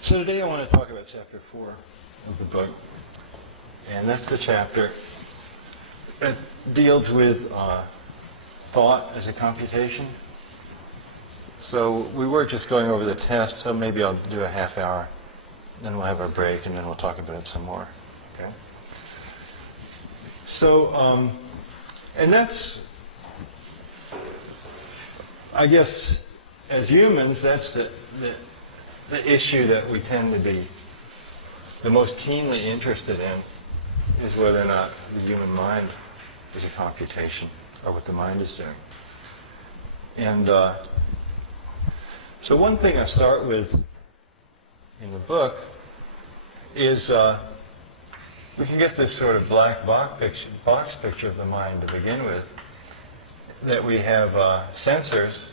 So today I want to talk about chapter 4 of the book, and that's the chapter that deals with thought as a computation. So we were just going over the test, so maybe I'll do a half hour, then we'll have our break, and then we'll talk about it some more. Okay? So, and that's, I guess, as humans, that's the issue that we tend to be the most keenly interested in, is whether or not the human mind is a computation, or what the mind is doing. And so one thing I start with in the book is we can get this sort of black box picture of the mind to begin with, that we have sensors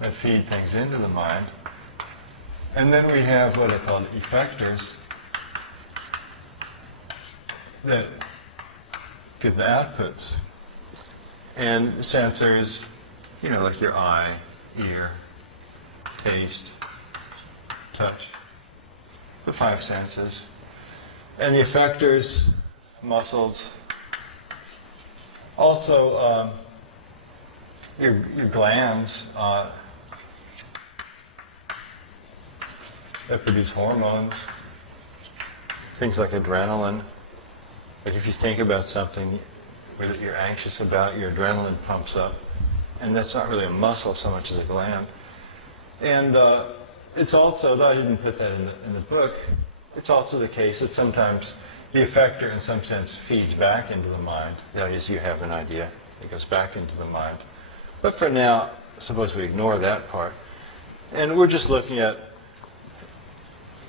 that feed things into the mind, and then we have what are called effectors that give the outputs. And sensors, like your eye, ear, taste, touch, the 5 senses. And the effectors, muscles, also your glands that produce hormones, things like adrenaline. Like if you think about something that you're anxious about, your adrenaline pumps up. And that's not really a muscle so much as a gland. And it's also, though I didn't put that in the book, it's also the case that sometimes the effector in some sense feeds back into the mind. That is, you have an idea, it goes back into the mind. But for now, suppose we ignore that part. And we're just looking at,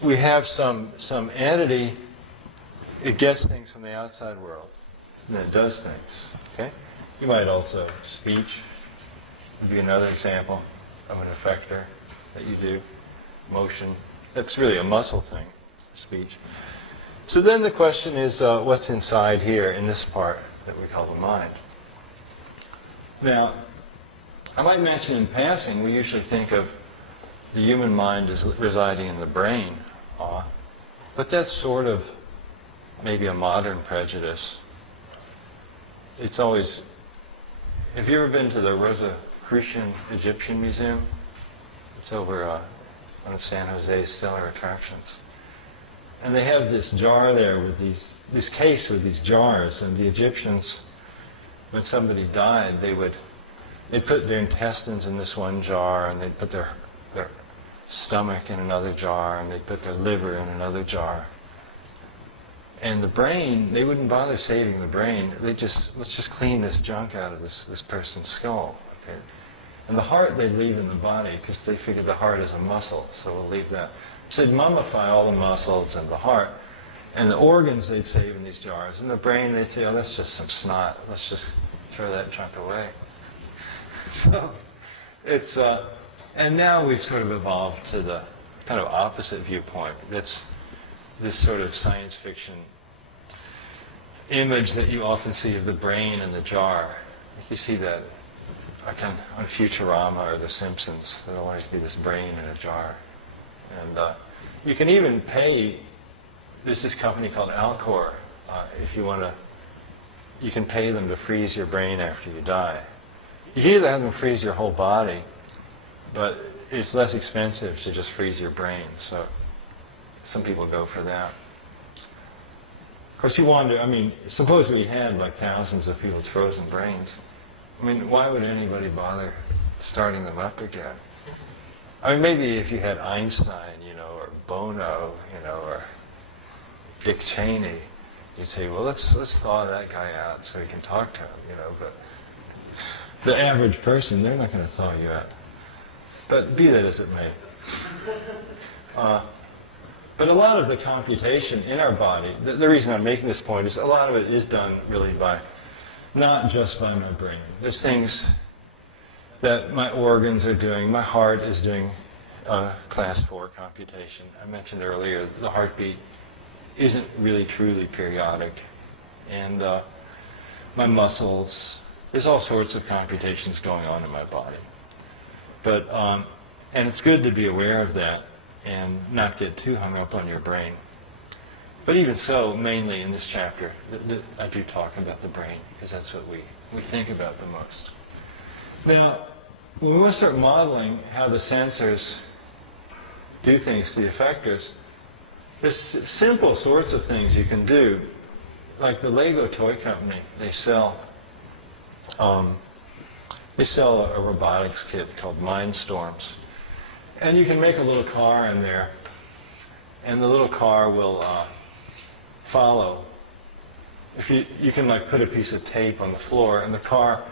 we have some entity, it gets things from the outside world, and then it does things. Okay? You might also, speech would be another example of an effector that you do. Motion. That's really a muscle thing, speech. So then the question is, what's inside here in this part that we call the mind? Now, I might mention in passing, we usually think of the human mind as residing in the brain. But that's sort of maybe a modern prejudice. It's always, have you ever been to the Rosicrucian Egyptian Museum? It's over one of San Jose's stellar attractions. And they have this jar there with this case with these jars, and the Egyptians, when somebody died, they'd put their intestines in this one jar, and they'd put their stomach in another jar, and they'd put their liver in another jar. And the brain, they wouldn't bother saving the brain. Let's just clean this junk out of this person's skull. Okay? And the heart they'd leave in the body, because they figured the heart is a muscle, so we'll leave that. So they'd mummify all the muscles and the heart, and the organs they'd save in these jars. And the brain, they'd say, oh, that's just some snot. Let's just throw that junk away. So it's, and now we've sort of evolved to the kind of opposite viewpoint. That's this sort of science fiction image that you often see of the brain in the jar. You see that like on Futurama or The Simpsons. There'll always be this brain in a jar. And you can even pay, there's this company called Alcor, if you want to, you can pay them to freeze your brain after you die. You can either have them freeze your whole body, but it's less expensive to just freeze your brain. So some people go for that. Of course, you wonder, suppose we had like thousands of people's frozen brains. Why would anybody bother starting them up again? Maybe if you had Einstein, or Bono, or Dick Cheney, you'd say, well, let's thaw that guy out so we can talk to him, but the average person, they're not going to thaw you out. But be that as it may. But a lot of the computation in our body, the reason I'm making this point is a lot of it is done really not just by my brain. There's things that my organs are doing. My heart is doing class 4 computation. I mentioned earlier the heartbeat isn't really truly periodic. And my muscles, there's all sorts of computations going on in my body. But, and it's good to be aware of that. and not get too hung up on your brain. But even so, mainly in this chapter, I do talk about the brain, because that's what we think about the most. Now, when we want to start modeling how the sensors do things to the effectors, there's simple sorts of things you can do. Like the Lego toy company, they sell a robotics kit called Mindstorms. And you can make a little car in there, and the little car will follow. If you can like put a piece of tape on the floor, and the car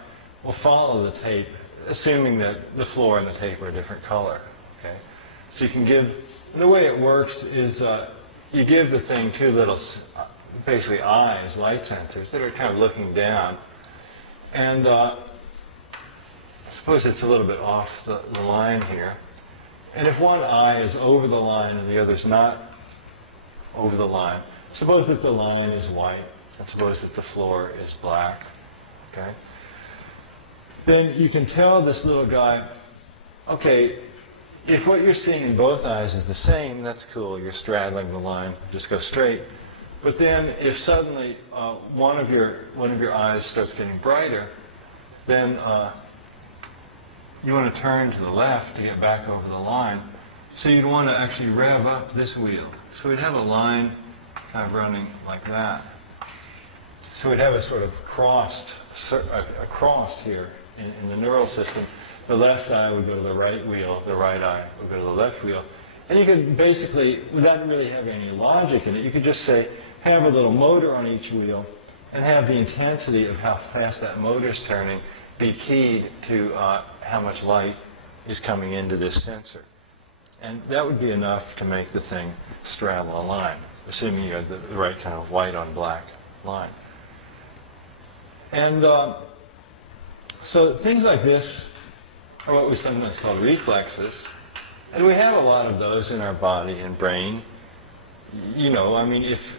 will follow the tape, assuming that the floor and the tape are a different color. Okay, so you can give. The way it works is you give the thing two little, basically eyes, light sensors that are kind of looking down, and suppose it's a little bit off the line here. And if one eye is over the line and the other's not over the line, suppose that the line is white, and suppose that the floor is black, okay? Then you can tell this little guy, okay, if what you're seeing in both eyes is the same, that's cool, you're straddling the line, just go straight. But then if suddenly one of your eyes starts getting brighter, then you want to turn to the left to get back over the line. So you'd want to actually rev up this wheel. So we'd have a line kind of running like that. So we'd have a sort of a cross here in the neural system. The left eye would go to the right wheel, the right eye would go to the left wheel. And you could basically, without really having any logic in it, you could just say, have a little motor on each wheel and have the intensity of how fast that motor's turning be keyed to how much light is coming into this sensor. And that would be enough to make the thing straddle a line, assuming you have the right kind of white on black line. And so things like this are what we sometimes call reflexes. And we have a lot of those in our body and brain. You know, I mean, if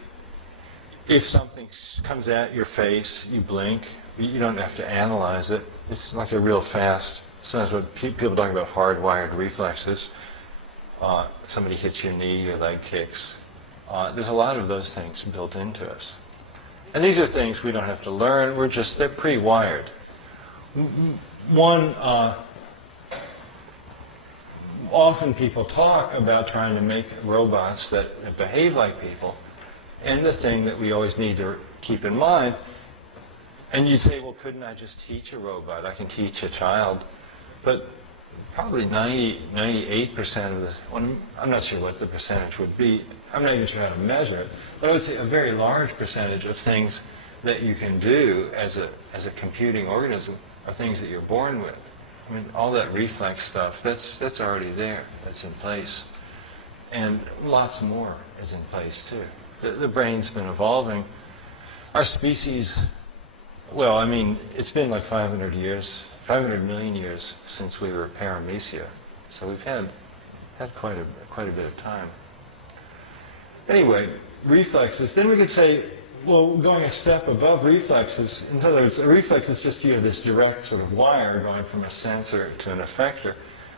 something comes at your face, you blink. You don't have to analyze it. It's like a real fast. Sometimes what people talk about hardwired reflexes. Somebody hits your knee, your leg kicks. There's a lot of those things built into us. And these are things we don't have to learn. They're pre-wired. Often people talk about trying to make robots that behave like people. And the thing that we always need to keep in mind, and you'd say, well, couldn't I just teach a robot? I can teach a child. But probably 98% of the, I'm not sure what the percentage would be. I'm not even sure how to measure it. But I would say a very large percentage of things that you can do as a computing organism are things that you're born with. I mean, all that reflex stuff, that's already there. That's in place. And lots more is in place, too. The brain's been evolving. Our species, well, I mean, it's been like 500 million years since we were paramecia. So we've had quite a bit of time. Anyway, reflexes. Then we could say, well, going a step above reflexes, in other words, a reflex is just you have this direct sort of wire going from a sensor to an effector.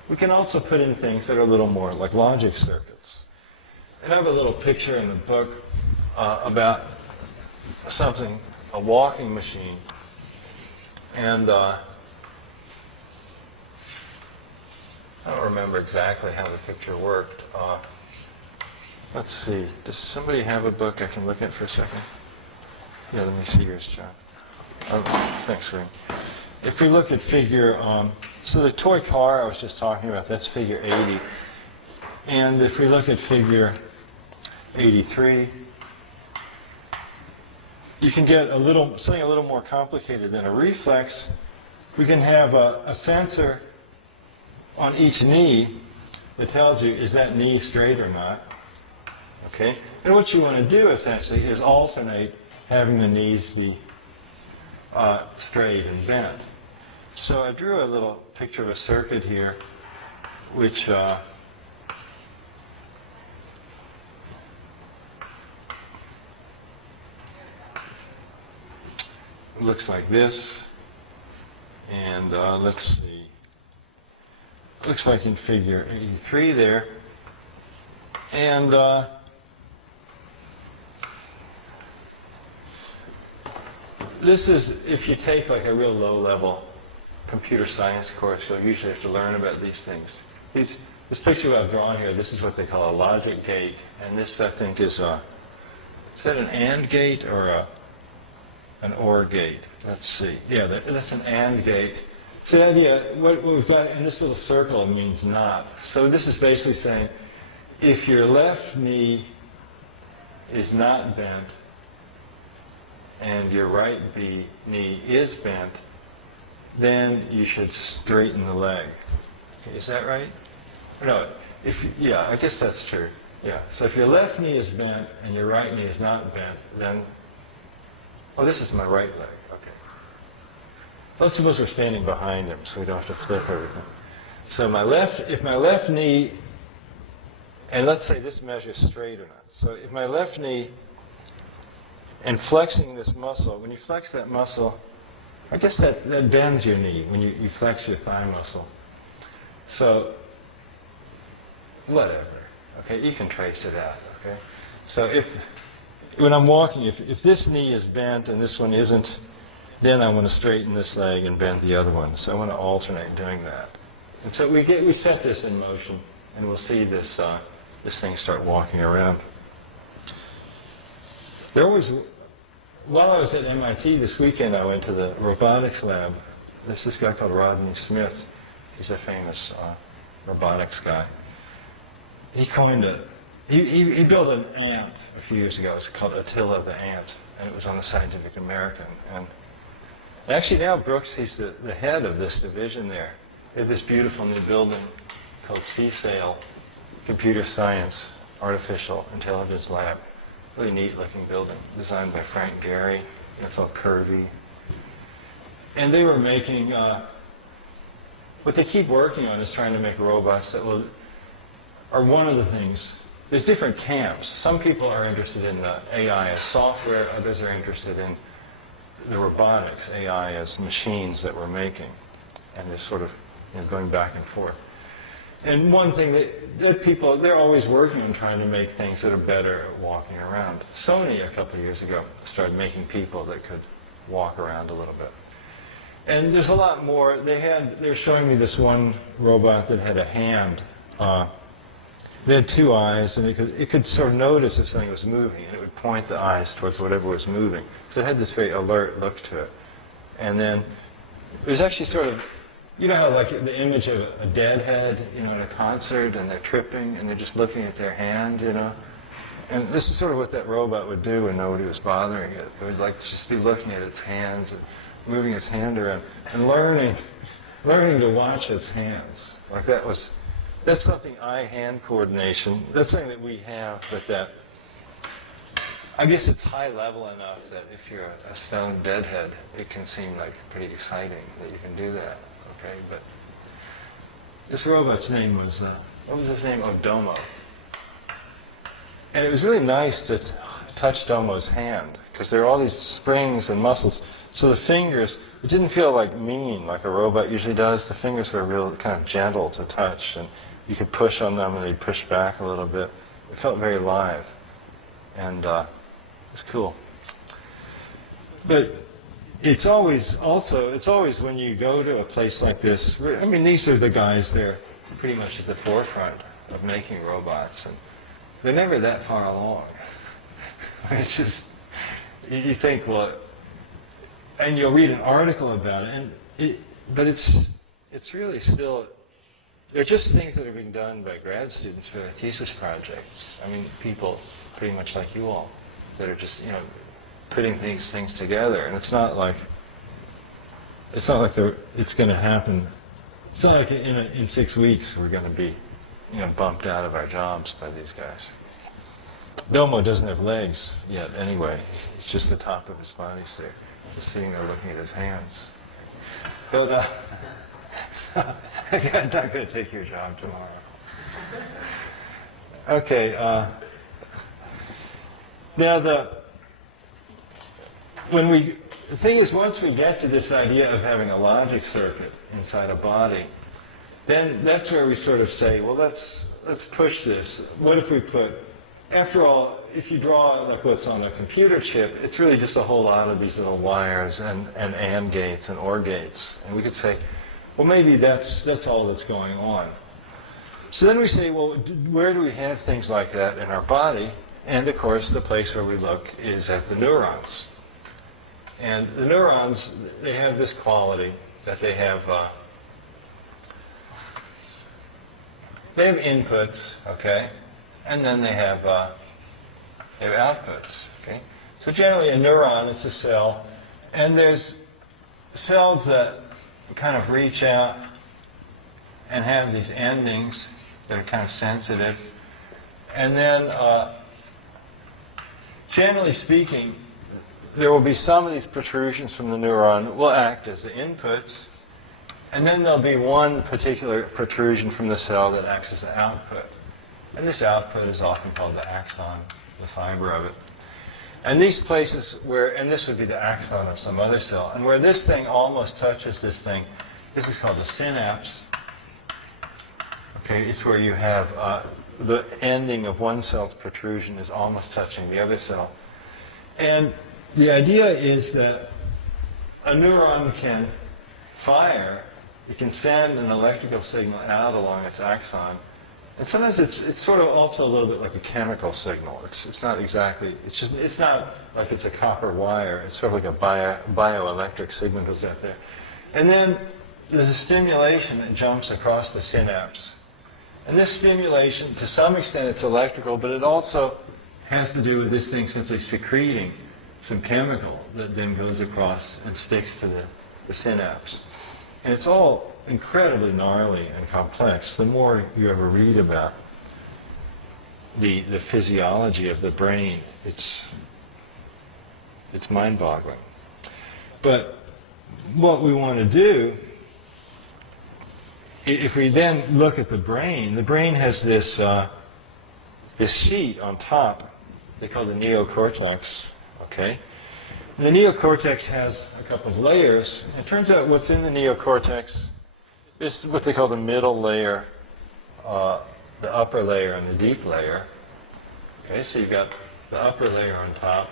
We can also put in things that are a little more like logic circuits. And I have a little picture in the book about something, a walking machine. And I don't remember exactly how the picture worked. Let's see. Does somebody have a book I can look at for a second? Yeah, let me see yours, John. Oh, thanks, Ring. If we look at figure, so the toy car I was just talking about, that's figure 80. And if we look at figure 83, you can get something a little more complicated than a reflex. We can have a sensor on each knee that tells you, is that knee straight or not? Okay? And what you want to do, essentially, is alternate having the knees be straight and bent. So I drew a little picture of a circuit here, which looks like this. And let's see. Looks like in figure 83 there, And this is, if you take like a real low-level computer science course, you'll usually have to learn about these things. This picture I've drawn here, this is what they call a logic gate, and this, I think, is that an AND gate or an OR gate? Let's see. Yeah, that's an AND gate. So the idea, what we've got in this little circle means not. So this is basically saying, if your left knee is not bent and your right knee is bent, then you should straighten the leg. Is that right? No. Yeah, I guess that's true. Yeah. So if your left knee is bent and your right knee is not bent, then this is my right leg. Okay. Let's suppose we're standing behind him, so we don't have to flip everything. So if my left knee, and let's say this measures straight enough. So if my left knee, and flexing this muscle, when you flex that muscle, I guess that bends your knee when you flex your thigh muscle. So, whatever. Okay, you can trace it out. Okay, so when I'm walking, if this knee is bent and this one isn't, then I want to straighten this leg and bend the other one. So I want to alternate doing that. And so we set this in motion, and we'll see this thing start walking around. While I was at MIT this weekend, I went to the robotics lab. There's this guy called Rodney Smith. He's a famous robotics guy. He built an ant a few years ago. It's called Attila the Ant, and it was on the Scientific American. And actually now Brooks, he's the head of this division there. They have this beautiful new building called CSAIL, Computer Science Artificial Intelligence Lab. Really neat-looking building, designed by Frank Gehry. It's all curvy. And they were making, what they keep working on is trying to make robots that are one of the things. There's different camps. Some people are interested in the AI as software. Others are interested in the robotics, AI as machines that we're making. And they're sort of going back and forth. And one thing that people, they're always working on trying to make things that are better at walking around. Sony, a couple of years ago, started making people that could walk around a little bit. And there's a lot more. They were showing me this one robot that had a hand. It had two eyes, and it could sort of notice if something was moving, and it would point the eyes towards whatever was moving. So it had this very alert look to it. And then it was actually sort of, you know how like the image of a deadhead, at a concert, and they're tripping, and they're just looking at their hand, And this is sort of what that robot would do when nobody was bothering it. It would like just be looking at its hands and moving its hand around and learning to watch its hands. Like that's something eye-hand coordination. That's something that we have, but I guess it's high level enough that if you're a stone deadhead, it can seem like pretty exciting that you can do that. Okay, but this robot's name was, what was his name? Oh, Domo. And it was really nice to touch Domo's hand, because there are all these springs and muscles. So the fingers, it didn't feel like mean, like a robot usually does. The fingers were real kind of gentle to touch, and you could push on them and they'd push back a little bit. It felt very live, and it was cool. But it's always when you go to a place like this, I mean, these are the guys, they're pretty much at the forefront of making robots, and they're never that far along. It's just, you think, well, and you'll read an article about it, but it's really still, they're just things that are being done by grad students for their thesis projects. I mean, people pretty much like you all that are just, putting these things together, and it's not like it's going to happen. It's not like in 6 weeks we're going to be, bumped out of our jobs by these guys. Domo doesn't have legs yet, anyway. It's just the top of his body there, just sitting there looking at his hands. But I'm not going to take your job tomorrow. Okay. Now the thing is, once we get to this idea of having a logic circuit inside a body, then that's where we sort of say, well, let's let's push this. What if we put, after all, if you draw like what's on a computer chip, it's really just a whole lot of these little wires and gates and OR gates. And we could say, well, maybe that's all that's going on. So then we say, well, where do we have things like that in our body? And of course, the place where we look is at the neurons. And the neurons, they have this quality that they have inputs, okay, and then they have outputs, okay. So generally, a neuron, it's a cell, and there's cells that kind of reach out and have these endings that are kind of sensitive, and then generally speaking, there will be some of these protrusions from the neuron will act as the inputs, and then there'll be one particular protrusion from the cell that acts as the output. And this output is often called the axon, the fiber of it. And these places where, and this would be the axon of some other cell, and where this thing almost touches this thing, this is called the synapse. Okay, it's where you have the ending of one cell's protrusion is almost touching the other cell. And the idea is that a neuron can fire, it can send an electrical signal out along its axon. And sometimes it's sort of also a little bit like a chemical signal. It's not exactly, it's not like it's a copper wire. It's sort of like a bioelectric signal goes out there. And then there's a stimulation that jumps across the synapse. And this stimulation, to some extent, it's electrical, but it also has to do with this thing simply secreting some chemical that then goes across and sticks to the synapse. And it's all incredibly gnarly and complex. The more you ever read about the physiology of the brain, it's mind-boggling. But what we want to do, if we then look at the brain has this sheet on top they call the neocortex. Okay? And the neocortex has a couple of layers. It turns out what's in the neocortex is what they call the middle layer, the upper layer, and the deep layer. Okay, so you've got the upper layer on top,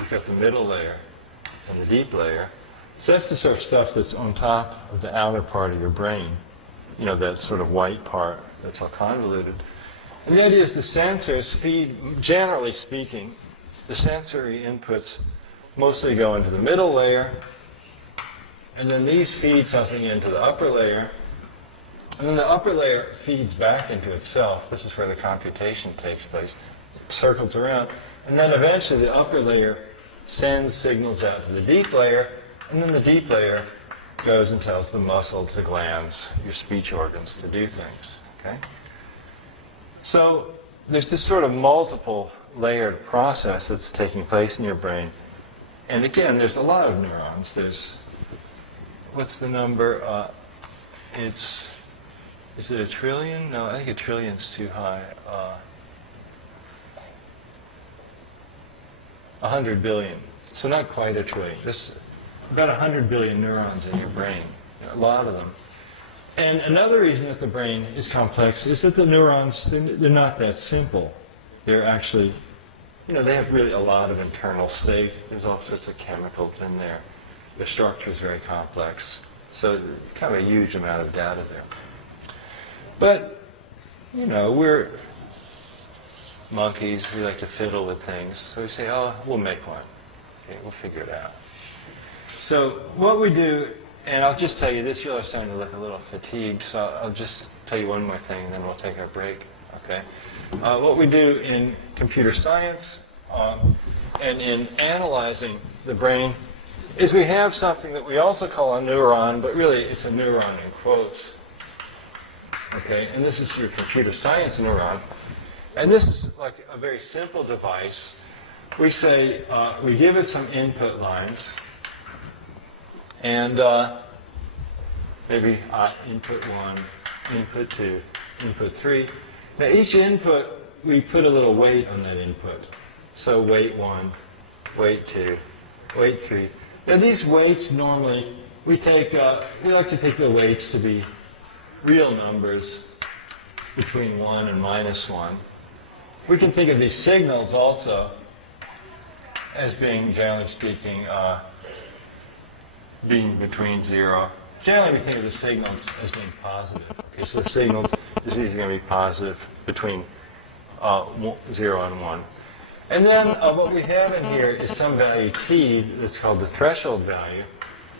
you've got the middle layer, and the deep layer. So that's the sort of stuff that's on top of the outer part of your brain. You know, that sort of white part that's all convoluted. And the idea is the sensors feed, generally speaking, the sensory inputs mostly go into the middle layer, and then these feed something into the upper layer, and then the upper layer feeds back into itself. This is where the computation takes place. It circles around, and then eventually the upper layer sends signals out to the deep layer, and then the deep layer goes and tells the muscles, the glands, your speech organs to do things. Okay? So there's this sort of multiple layered process that's taking place in your brain. And again, there's a lot of neurons. There's, what's the number? Is it a trillion? No, I think a trillion's too high. 100 billion. So not quite a trillion. This about 100 billion neurons in your brain. A lot of them. And another reason that the brain is complex is that the neurons, they're not that simple. They're actually, they have really a lot of internal state. There's all sorts of chemicals in there. The structure is very complex. So kind of a huge amount of data there. But, we're monkeys. We like to fiddle with things. So we say, oh, we'll make one. Okay, we'll figure it out. So what we do, and I'll just tell you this, you're starting to look a little fatigued, so I'll just tell you one more thing, and then we'll take our break. Okay? What we do in computer science and in analyzing the brain is we have something that we also call a neuron, but really it's a neuron in quotes. Okay? And this is your computer science neuron. And this is like a very simple device. We say, we give it some input lines, and maybe input 1, input 2, input 3. Now each input, we put a little weight on that input. So weight 1, weight 2, weight 3. Now these weights normally, we like to take the weights to be real numbers. between 1 and minus 1. We can think of these signals also as being, generally speaking, being between 0. Generally, we think of the signals as being positive. Okay, so the signals, this is going to be positive between 0 and 1. And then what we have in here is some value t that's called the threshold value.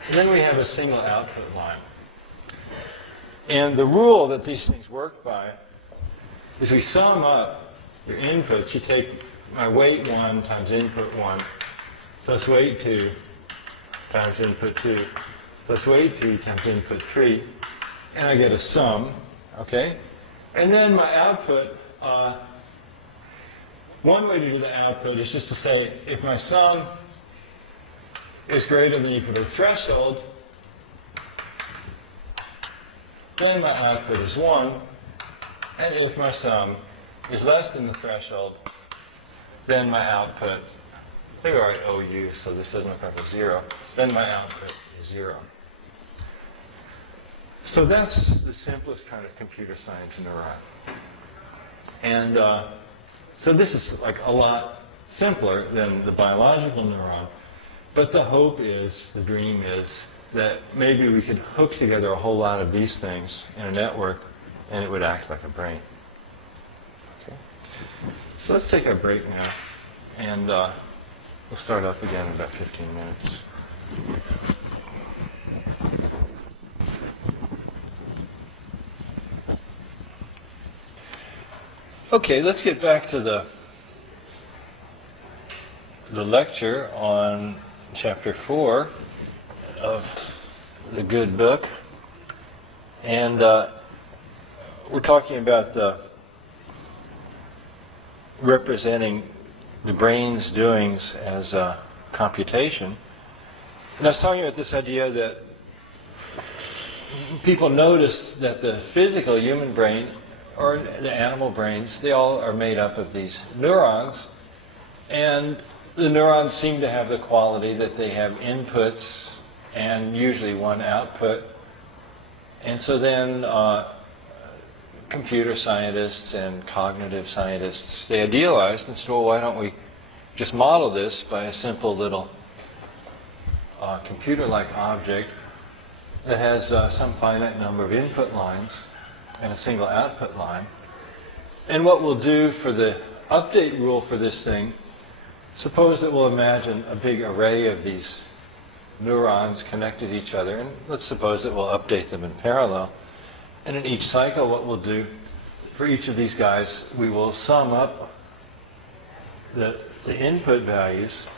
And then we have a single output line. And the rule that these things work by is we sum up your inputs. You take my weight 1 times input 1 plus weight 2 times input 2 plus weight 2 times input 3, and I get a sum, okay? And then my output, one way to do the output is just to say if my sum is greater than or equal to the threshold, then my output is 1. And if my sum is less than the threshold, then my output, I think I write OU, so this doesn't look like a 0, then my output is 0. So that's the simplest kind of computer science neuron. And so this is like a lot simpler than the biological neuron. But the hope is, the dream is, that maybe we could hook together a whole lot of these things in a network and it would act like a brain. Okay. So let's take a break now, and we'll start up again in about 15 minutes. Okay, let's get back to the lecture on chapter 4 of the good book. And we're talking about the representing the brain's doings as computation. And I was talking about this idea that people notice that the physical human brain or the animal brains, they all are made up of these neurons. And the neurons seem to have the quality that they have inputs and usually one output. And so then computer scientists and cognitive scientists, they idealized and said, well, why don't we just model this by a simple little computer-like object that has some finite number of input lines and a single output line. And what we'll do for the update rule for this thing, suppose that we'll imagine a big array of these neurons connected to each other, and let's suppose that we'll update them in parallel. And in each cycle, what we'll do for each of these guys, we will sum up the input values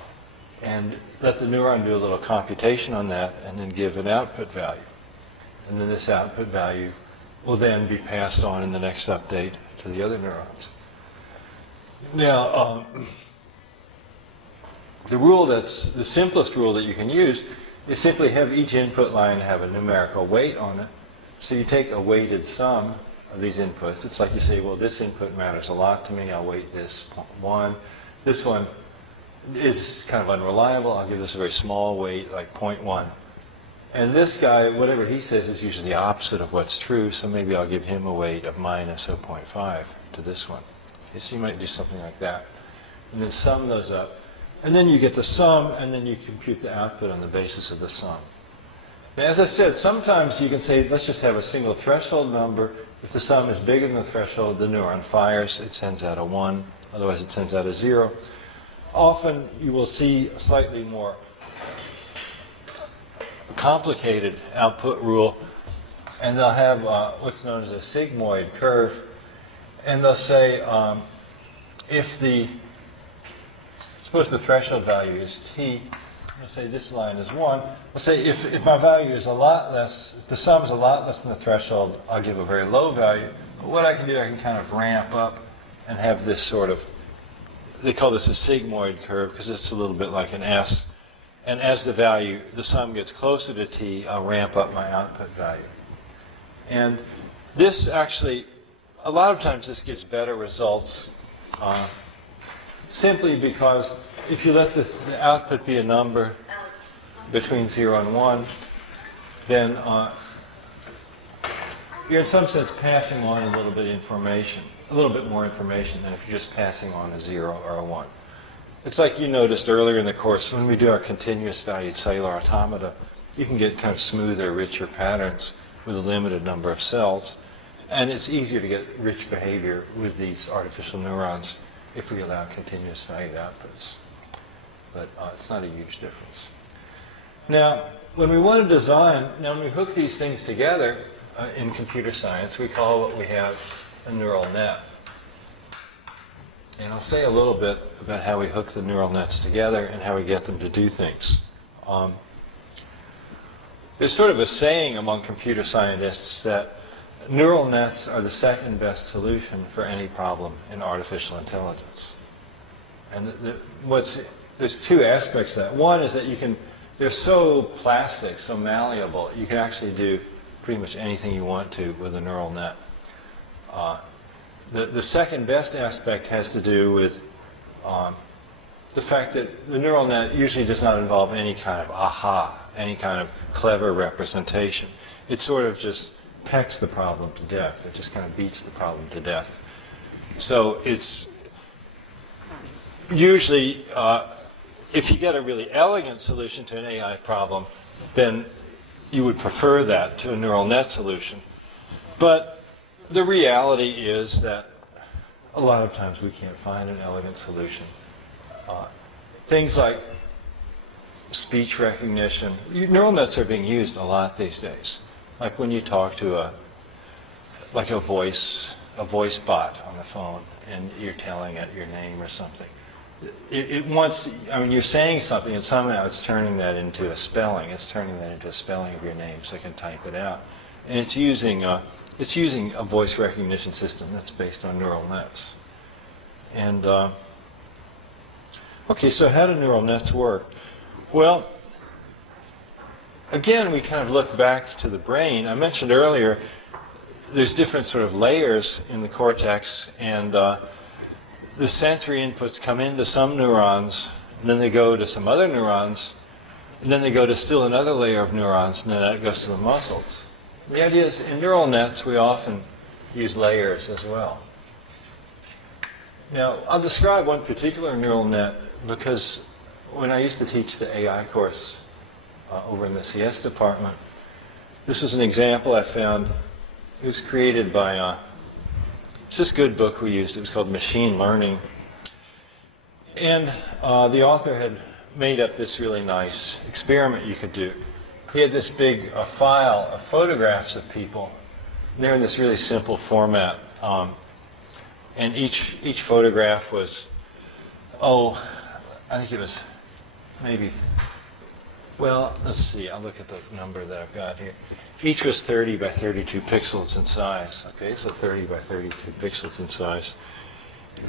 and let the neuron do a little computation on that and then give an output value. And then this output value will then be passed on in the next update to the other neurons. Now, the rule that's the simplest rule that you can use is simply have each input line have a numerical weight on it. So you take a weighted sum of these inputs. It's like you say, well, this input matters a lot to me. I'll weight this 1. This one is kind of unreliable. I'll give this a very small weight, like 0.1. And this guy, whatever he says, is usually the opposite of what's true. So maybe I'll give him a weight of minus 0.5 to this one. Okay, so you might do something like that. And then sum those up. And then you get the sum, and then you compute the output on the basis of the sum. Now, as I said, sometimes you can say, let's just have a single threshold number. If the sum is bigger than the threshold, the neuron fires. It sends out a 1. Otherwise, it sends out a 0. Often, you will see a slightly more complicated output rule, and they'll have what's known as a sigmoid curve. And they'll say, suppose the threshold value is t. Let's say this line is 1. Let's say if my value is a lot less, if the sum is a lot less than the threshold, I'll give a very low value. But what I can do, I can kind of ramp up and have this sort of, they call this a sigmoid curve because it's a little bit like an S. And as the sum gets closer to t, I'll ramp up my output value. And this actually, a lot of times this gives better results simply because if you let the output be a number between 0 and 1, then you're in some sense passing on a little bit of information, a little bit more information than if you're just passing on a 0 or a 1. It's like you noticed earlier in the course, when we do our continuous valued cellular automata, you can get kind of smoother, richer patterns with a limited number of cells. And it's easier to get rich behavior with these artificial neurons if we allow continuous valued outputs. But it's not a huge difference. Now, when we want to design, now when we hook these things together in computer science, we call what we have a neural net. And I'll say a little bit about how we hook the neural nets together and how we get them to do things. There's sort of a saying among computer scientists that neural nets are the second best solution for any problem in artificial intelligence. And there's two aspects to that. One is that they're so plastic, so malleable, you can actually do pretty much anything you want to with a neural net. The second best aspect has to do with the fact that the neural net usually does not involve any kind of aha, any kind of clever representation. It sort of just pecks the problem to death. It just kind of beats the problem to death. So it's usually, if you get a really elegant solution to an AI problem, then you would prefer that to a neural net solution. But the reality is that a lot of times we can't find an elegant solution. Things like speech recognition, neural nets are being used a lot these days. Like when you talk to a voice bot on the phone, and you're telling it your name or something. You're saying something, and somehow it's turning that into a spelling. It's turning that into a spelling of your name, so it can type it out. And it's using a voice recognition system that's based on neural nets. And okay, so how do neural nets work? Well, again, we kind of look back to the brain. I mentioned earlier there's different sort of layers in the cortex, and the sensory inputs come into some neurons, and then they go to some other neurons, and then they go to still another layer of neurons, and then that goes to the muscles. The idea is in neural nets we often use layers as well. Now, I'll describe one particular neural net because when I used to teach the AI course over in the CS department, this was an example I found. It was created by it's this good book we used. It was called Machine Learning. And the author had made up this really nice experiment you could do. He had this big file of photographs of people. They're in this really simple format. And each photograph was, I think it was maybe, well, let's see. I'll look at the number that I've got here. Each was 30 by 32 pixels in size. Okay, so 30 by 32 pixels in size.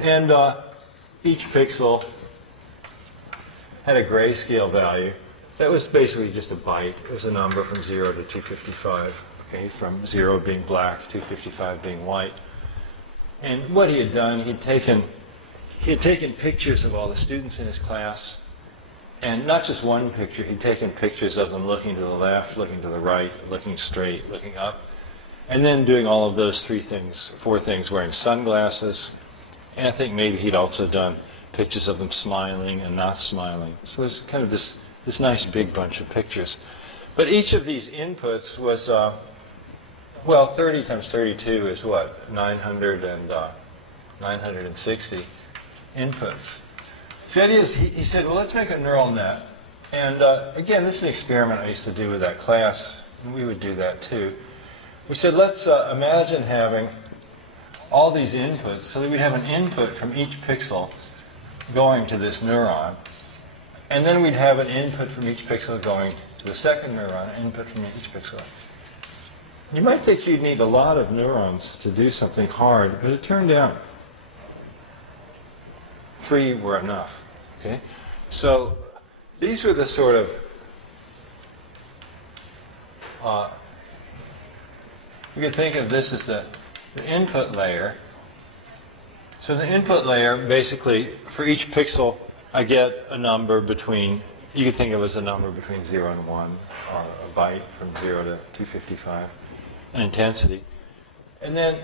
And each pixel had a grayscale value. That was basically just a byte. It was a number from 0 to 255. Okay, from 0 being black, 255 being white. And what he had done, he had taken pictures of all the students in his class. And not just one picture, he'd taken pictures of them looking to the left, looking to the right, looking straight, looking up, and then doing all of those four things, wearing sunglasses. And I think maybe he'd also done pictures of them smiling and not smiling. So there's kind of this nice big bunch of pictures. But each of these inputs was, 30 times 32 is what? 960 inputs. So the idea is, he said, well, let's make a neural net. And again, this is an experiment I used to do with that class, and we would do that too. We said, let's imagine having all these inputs, so that we'd have an input from each pixel going to this neuron. And then we'd have an input from each pixel going to the second neuron, an input from each pixel. You might think you'd need a lot of neurons to do something hard, but it turned out 3 were enough. Okay? So these were the sort of you could think of this as the input layer. So the input layer, basically, for each pixel, I get a number between, you could think of it as a number between 0 and 1, or a byte from 0 to 255, an intensity. And then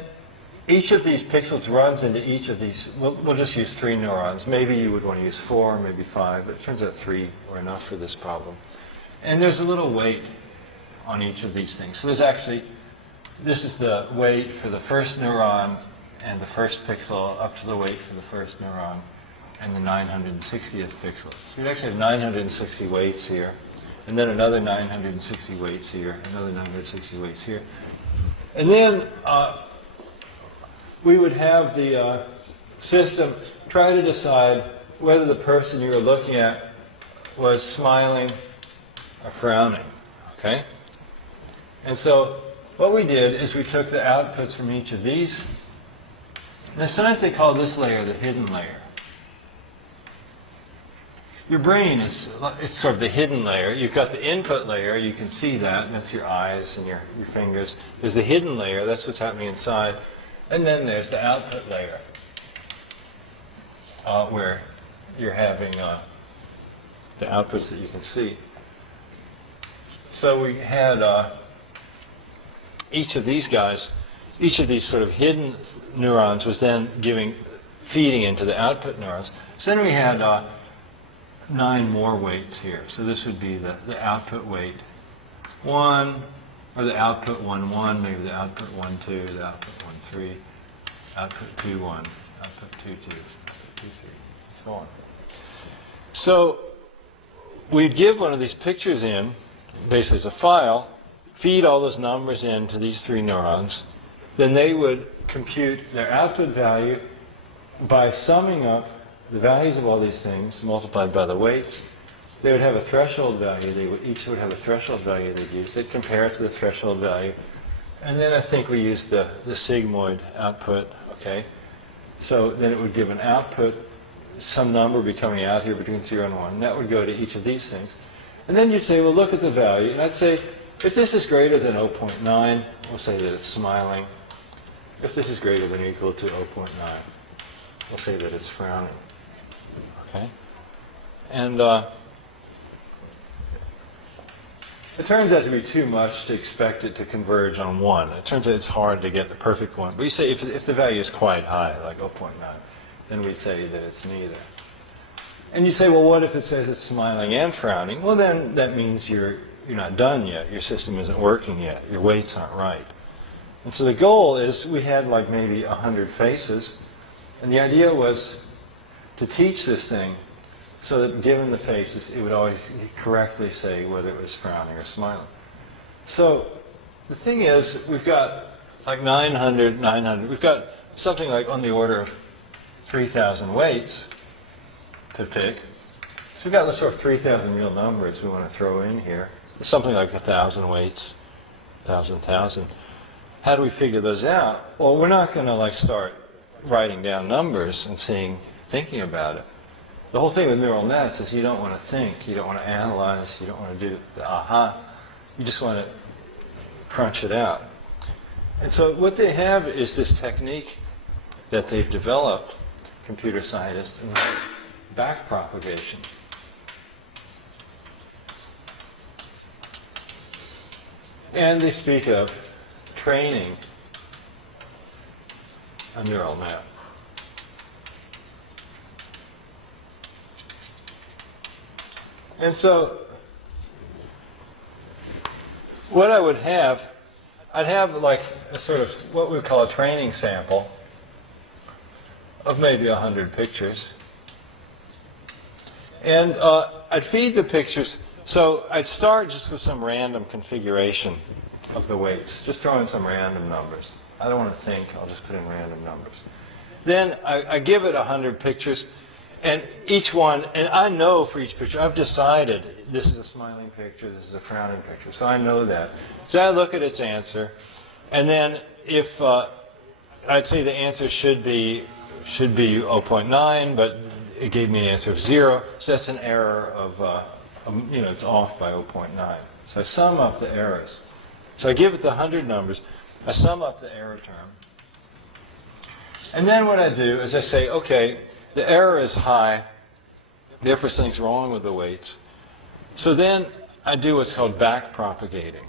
each of these pixels runs into each of these. We'll just use 3 neurons. Maybe you would want to use 4, maybe 5, but it turns out 3 are enough for this problem. And there's a little weight on each of these things. So there's actually, this is the weight for the first neuron and the first pixel up to the weight for the first neuron and the 960th pixel. So you actually have 960 weights here, and then another 960 weights here, another 960 weights here. And then we would have the system try to decide whether the person you were looking at was smiling or frowning, okay? And so what we did is we took the outputs from each of these. Now sometimes they call this layer the hidden layer. Your brain is sort of the hidden layer. You've got the input layer, you can see that, and that's your eyes and your fingers. There's the hidden layer, that's what's happening inside. And then there's the output layer, where you're having the outputs that you can see. So we had each of these guys, each of these sort of hidden neurons was then feeding into the output neurons. So then we had 9 more weights here. So this would be the output weight 1, or the output 1, 1, maybe the output 1, 2, the output 1, 3, output 2, 1, output 2, 2, output 2, 3, and so on. So we'd give one of these pictures in, basically as a file, feed all those numbers into these 3 neurons. Then they would compute their output value by summing up the values of all these things multiplied by the weights. They would have a threshold value. Each would have a threshold value they'd use. They'd compare it to the threshold value. And then I think we used the sigmoid output, okay? So then it would give an output, some number be coming out here between 0 and 1. That would go to each of these things. And then you'd say, well, look at the value. And I'd say, if this is greater than 0.9, we'll say that it's smiling. If this is greater than or equal to 0.9, we'll say that it's frowning. Okay? And it turns out to be too much to expect it to converge on 1. It turns out it's hard to get the perfect one. But you say if the value is quite high, like 0.9, then we'd say that it's neither. And you say, well, what if it says it's smiling and frowning? Well, then that means you're not done yet. Your system isn't working yet. Your weights aren't right. And so the goal is we had like maybe 100 faces. And the idea was to teach this thing so that given the faces, it would always correctly say whether it was frowning or smiling. So the thing is, we've got like 900. We've got something like on the order of 3,000 weights to pick. So we've got sort of 3,000 real numbers we want to throw in here. Something like 1,000 weights, 1,000. How do we figure those out? Well, we're not going to like start writing down numbers and thinking about it. The whole thing with neural nets is you don't want to think, you don't want to analyze, you don't want to do the aha. You just want to crunch it out. And so what they have is this technique that they've developed, computer scientists, and backpropagation. And they speak of training a neural net. And so what I would have, I'd have like a sort of what we would call a training sample of maybe 100 pictures. And I'd feed the pictures. So I'd start just with some random configuration of the weights, just throw in some random numbers. I don't want to think, I'll just put in random numbers. Then I give it 100 pictures, and each one, and I know for each picture, I've decided this is a smiling picture, this is a frowning picture, so I know that. So I look at its answer, and then if I'd say the answer should be 0.9, but it gave me an answer of 0, so that's an error of, it's off by 0.9. So I sum up the errors. So I give it the 100 numbers, I sum up the error term, and then what I do is I say, okay, the error is high, therefore something's wrong with the weights. So then I do what's called backpropagating.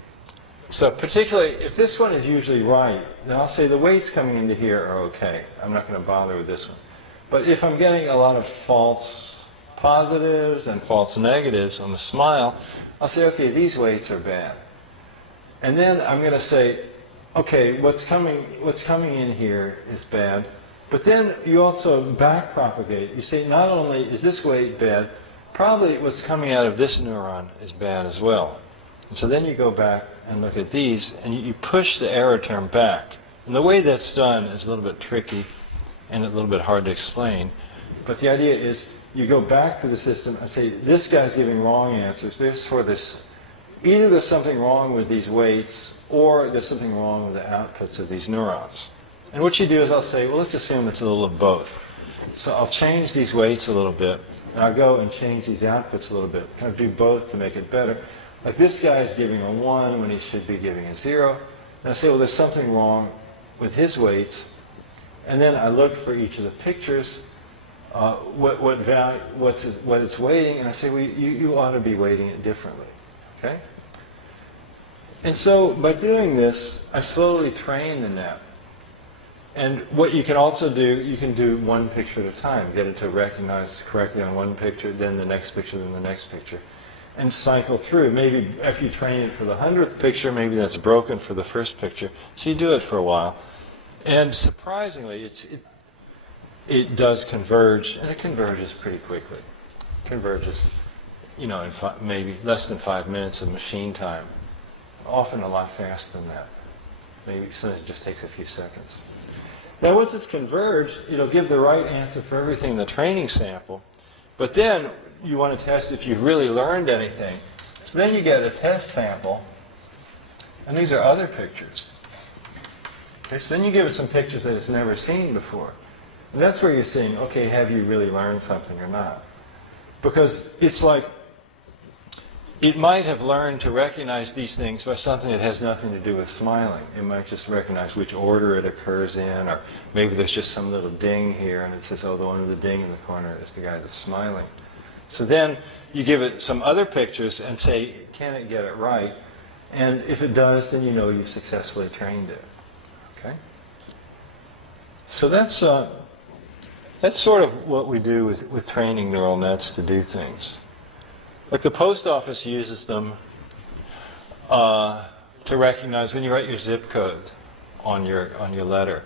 So particularly, if this one is usually right, then I'll say the weights coming into here are okay. I'm not going to bother with this one. But if I'm getting a lot of false positives and false negatives on the smile, I'll say, okay, these weights are bad. And then I'm going to say, okay, what's coming in here is bad. But then you also back propagate. You say, not only is this weight bad, probably what's coming out of this neuron is bad as well. And so then you go back and look at these, and you push the error term back. And the way that's done is a little bit tricky and a little bit hard to explain. But the idea is you go back to the system and say, this guy's giving wrong answers. Therefore, either there's something wrong with these weights, or there's something wrong with the outputs of these neurons. And what you do is I'll say, well, let's assume it's a little of both. So I'll change these weights a little bit, and I'll go and change these outputs a little bit. Kind of do both to make it better. Like this guy is giving a 1 when he should be giving a 0. And I say, well, there's something wrong with his weights. And then I look for each of the pictures, what it's weighting, and I say, well, you ought to be weighting it differently. Okay? And so by doing this, I slowly train the net. And what you can also do, you can do one picture at a time, get it to recognize correctly on one picture, then the next picture, then the next picture, and cycle through. Maybe if you train it for the 100th picture, maybe that's broken for the first picture. So you do it for a while. And surprisingly, it does converge, and it converges pretty quickly. It converges, in maybe less than 5 minutes of machine time. Often a lot faster than that. Maybe sometimes it just takes a few seconds. Now, once it's converged, it'll give the right answer for everything in the training sample. But then you want to test if you've really learned anything. So then you get a test sample, and these are other pictures. Okay, so then you give it some pictures that it's never seen before. And that's where you're saying, okay, have you really learned something or not? Because it's like it might have learned to recognize these things by something that has nothing to do with smiling. It might just recognize which order it occurs in, or maybe there's just some little ding here, and it says, oh, the one with the ding in the corner is the guy that's smiling. So then you give it some other pictures and say, can it get it right? And if it does, then you know you've successfully trained it. Okay? So that's sort of what we do with training neural nets to do things. Like the post office uses them to recognize when you write your zip code on your letter.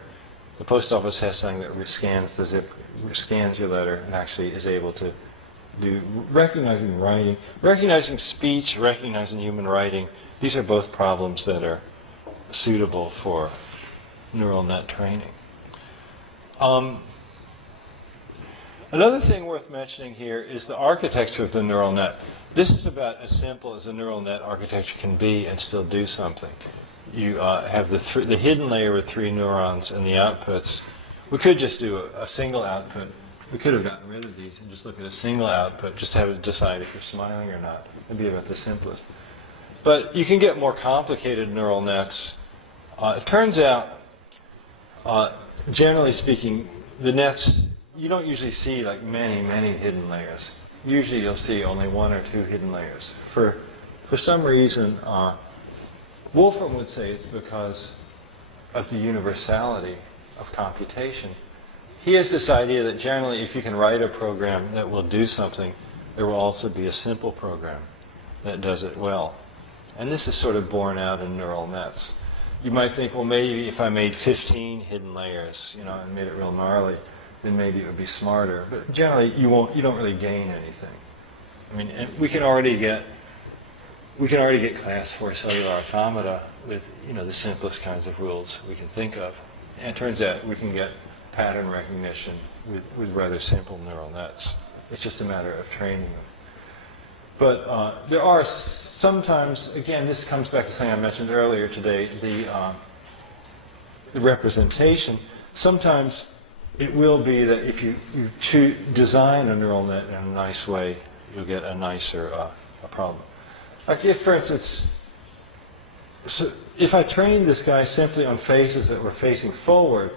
The post office has something that scans your letter and actually is able to do recognizing writing, recognizing speech, recognizing human writing. These are both problems that are suitable for neural net training. Another thing worth mentioning here is the architecture of the neural net. This is about as simple as a neural net architecture can be and still do something. You have the hidden layer with 3 neurons and the outputs. We could just do a single output. We could have gotten rid of these and just look at a single output, just have it decide if you're smiling or not. It'd be about the simplest. But you can get more complicated neural nets. It turns out, generally speaking, the nets, you don't usually see like many hidden layers. Usually you'll see only 1 or 2 hidden layers. For some reason, Wolfram would say it's because of the universality of computation. He has this idea that generally if you can write a program that will do something, there will also be a simple program that does it well. And this is sort of borne out in neural nets. You might think, well, maybe if I made 15 hidden layers, and made it real gnarly, then maybe it would be smarter. But generally, you don't really gain anything. I mean, and we can already get class 4 cellular automata with the simplest kinds of rules we can think of. And it turns out we can get pattern recognition with rather simple neural nets. It's just a matter of training them. But there are sometimes, again, this comes back to something I mentioned earlier today, the representation. Sometimes it will be that if you design a neural net in a nice way, you'll get a nicer problem. Like if, for instance, if I trained this guy simply on faces that were facing forward,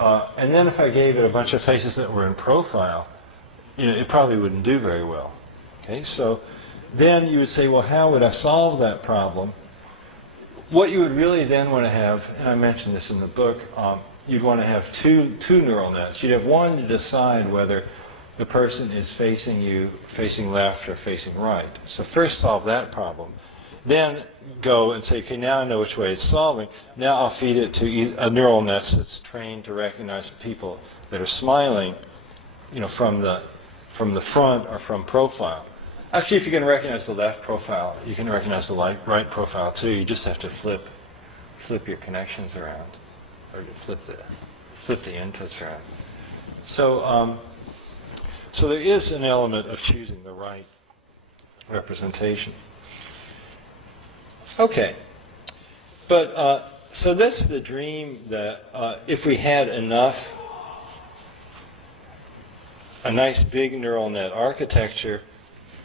and then if I gave it a bunch of faces that were in profile, it probably wouldn't do very well. Okay, so then you would say, well, how would I solve that problem? what you would really then want to have, and I mentioned this in the book, you'd want to have two neural nets. You'd have one to decide whether the person is facing you, facing left or facing right. So first solve that problem. Then go and say, okay, now I know which way it's solving. Now I'll feed it to a neural net that's trained to recognize people that are smiling, from the front or from profile. Actually, if you can recognize the left profile, you can recognize the right profile too. You just have to flip your connections around, or to flip the inputs around. So there is an element of choosing the right representation. Okay, but so that's the dream that if we had a nice big neural net architecture,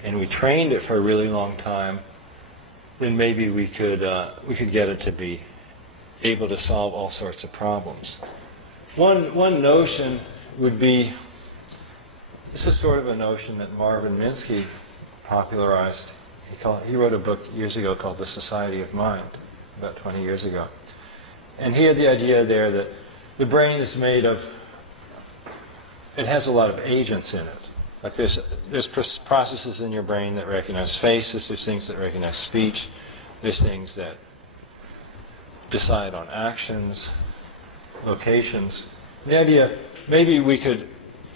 and we trained it for a really long time, then maybe we could get it to be able to solve all sorts of problems. One notion would be, this is sort of a notion that Marvin Minsky popularized. He wrote a book years ago called The Society of Mind, about 20 years ago. And he had the idea there that the brain is made of, it has a lot of agents in it. Like there's processes in your brain that recognize faces, there's things that recognize speech, there's things that decide on actions, locations. The idea, maybe we could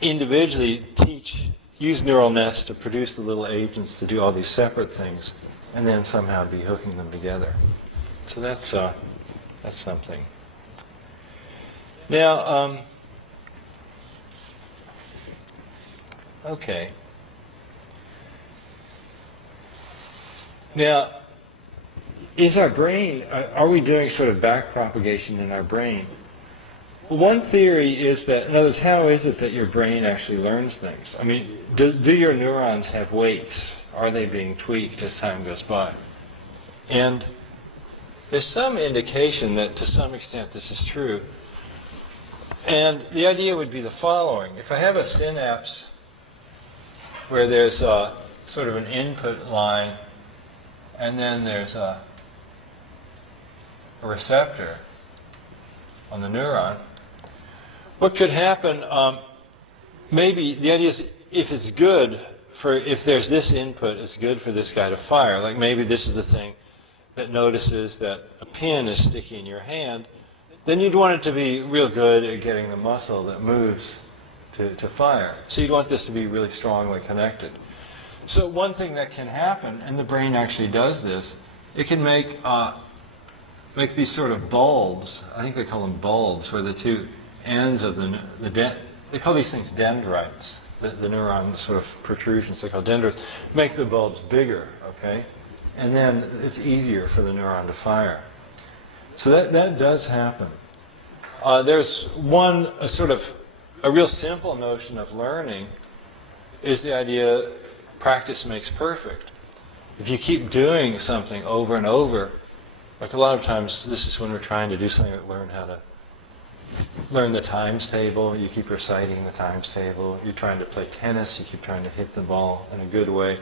individually use neural nets to produce the little agents to do all these separate things, and then somehow be hooking them together. So that's something. Now, okay. Now, is our brain, are we doing sort of back propagation in our brain? Well, one theory is that, in other words, how is it that your brain actually learns things? I mean, do your neurons have weights? Are they being tweaked as time goes by? And there's some indication that to some extent this is true. And the idea would be the following. If I have a synapse where there's sort of an input line, and then there's a receptor on the neuron, what could happen, maybe the idea is if it's good if there's this input, it's good for this guy to fire. Like maybe this is the thing that notices that a pin is sticky in your hand, then you'd want it to be real good at getting the muscle that moves to fire. So you'd want this to be really strongly connected. So one thing that can happen, and the brain actually does this, it can make these sort of bulbs. I think they call them bulbs, where the two ends of they call these things dendrites. The neuron sort of protrusions, they call dendrites, make the bulbs bigger, okay? And then it's easier for the neuron to fire. So that does happen. There's a real simple notion of learning is the idea practice makes perfect. If you keep doing something over and over, like a lot of times this is when we're trying to do something like learn how to learn the times table, you keep reciting the times table. You're trying to play tennis, you keep trying to hit the ball in a good way.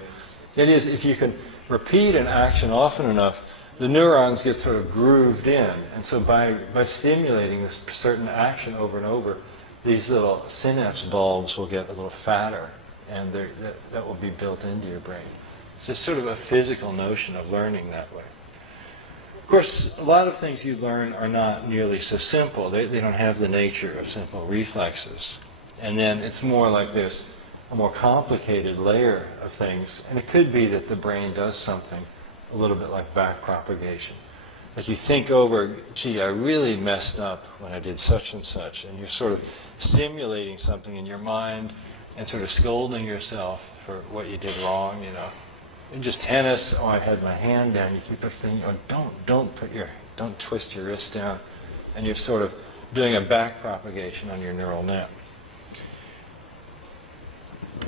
The idea is if you can repeat an action often enough, the neurons get sort of grooved in. And so by stimulating this certain action over and over, these little synapse bulbs will get a little fatter, and that will be built into your brain. So it's sort of a physical notion of learning that way. Of course, a lot of things you learn are not nearly so simple. They don't have the nature of simple reflexes. And then it's more like there's a more complicated layer of things. And it could be that the brain does something a little bit like back propagation. Like you think over, gee, I really messed up when I did such and such. And you're sort of simulating something in your mind and sort of scolding yourself for what you did wrong, In just tennis, I had my hand down. You keep thinking, don't twist your wrist down, and you're sort of doing a back propagation on your neural net.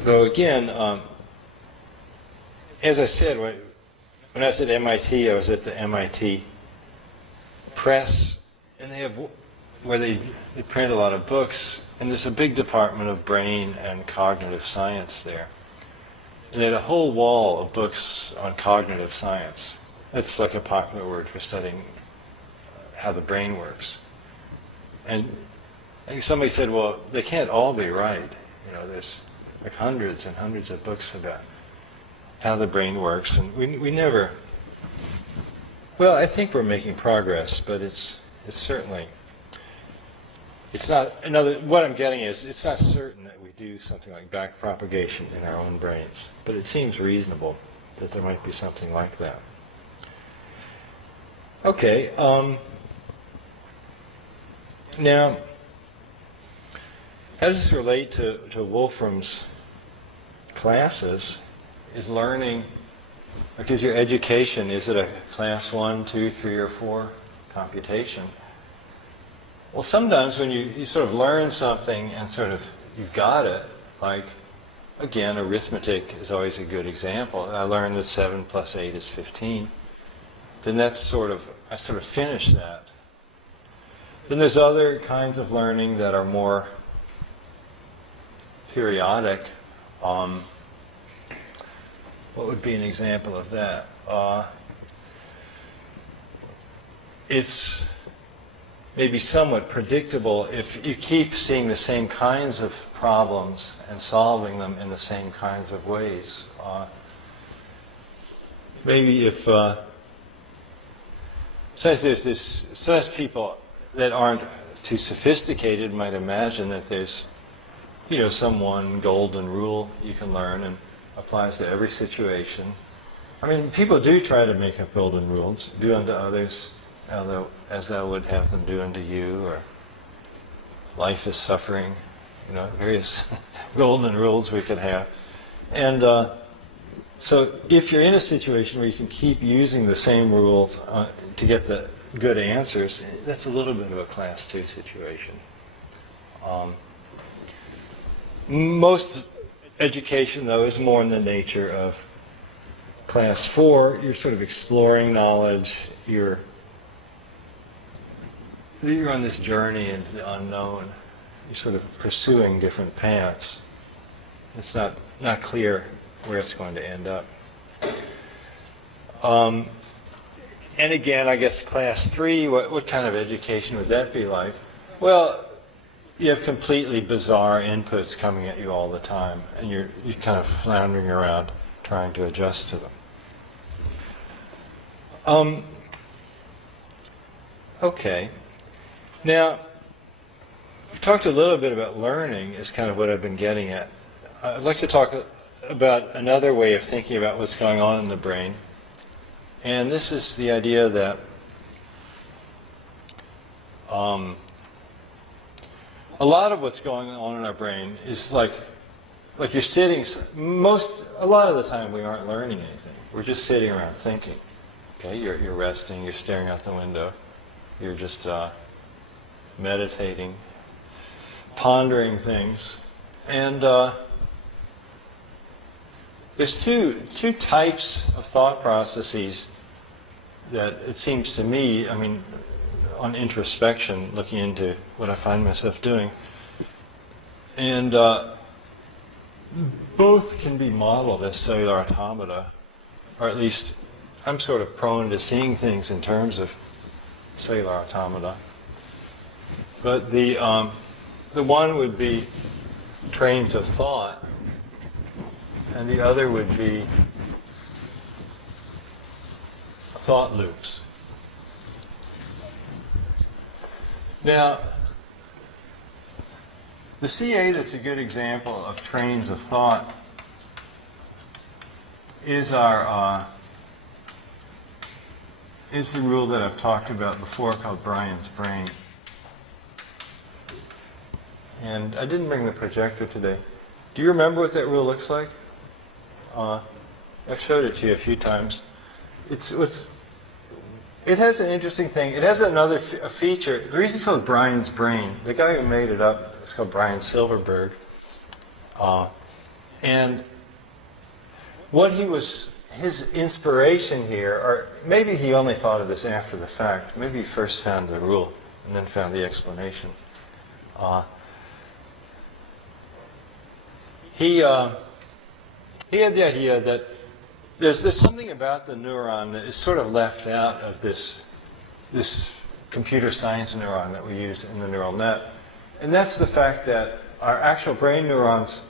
Though again, as I said, when I was at MIT, I was at the MIT Press, and they print a lot of books, and there's a big department of brain and cognitive science there. And they had a whole wall of books on cognitive science. That's like a popular word for studying how the brain works. And I think somebody said, well, they can't all be right. There's like hundreds and hundreds of books about how the brain works, and we never. Well, I think we're making progress, but it's certainly. It's not. What I'm getting is, it's not certain that we do something like backpropagation in our own brains, but it seems reasonable that there might be something like that. Okay. Now, how does this relate to Wolfram's classes? Is learning, because your education, is it a class 1, 2, 3, or 4 computation? Well, sometimes when you sort of learn something and sort of you've got it, like, again, arithmetic is always a good example. I learned that 7 plus 8 is 15. Then I sort of finish that. Then there's other kinds of learning that are more periodic. What would be an example of that? It's maybe somewhat predictable if you keep seeing the same kinds of problems and solving them in the same kinds of ways. Maybe if sometimes people that aren't too sophisticated might imagine that there's some one golden rule you can learn and applies to every situation. I mean, people do try to make up golden rules, do unto others as thou would have them do unto you, or life is suffering, various golden rules we could have. And so if you're in a situation where you can keep using the same rules to get the good answers, that's a little bit of a class 2 situation. Most education, though, is more in the nature of class 4. You're sort of exploring knowledge. You're on this journey into the unknown. You're sort of pursuing different paths. It's not clear where it's going to end up. And again, I guess class 3, what kind of education would that be like? Well, you have completely bizarre inputs coming at you all the time, and you're kind of floundering around trying to adjust to them. Okay. Now, we've talked a little bit about learning is kind of what I've been getting at. I'd like to talk about another way of thinking about what's going on in the brain. And this is the idea that a lot of what's going on in our brain is like you're sitting. A lot of the time we aren't learning anything. We're just sitting around thinking. Okay, you're resting. You're staring out the window. You're just meditating, pondering things, and there's two types of thought processes that it seems to me, on introspection, looking into what I find myself doing, and both can be modeled as cellular automata, or at least I'm sort of prone to seeing things in terms of cellular automata. But the one would be trains of thought, and the other would be thought loops. Now, the CA that's a good example of trains of thought is is the rule that I've talked about before called Brian's brain. And I didn't bring the projector today. Do you remember what that rule looks like? I've showed it to you a few times. It has an interesting thing. It has another feature. The reason it's called Brian's brain, the guy who made it up is called Brian Silverberg. And what his inspiration here, or maybe he only thought of this after the fact. Maybe he first found the rule and then found the explanation. He had the idea that there's something about the neuron that is sort of left out of this computer science neuron that we use in the neural net. And that's the fact that our actual brain neurons,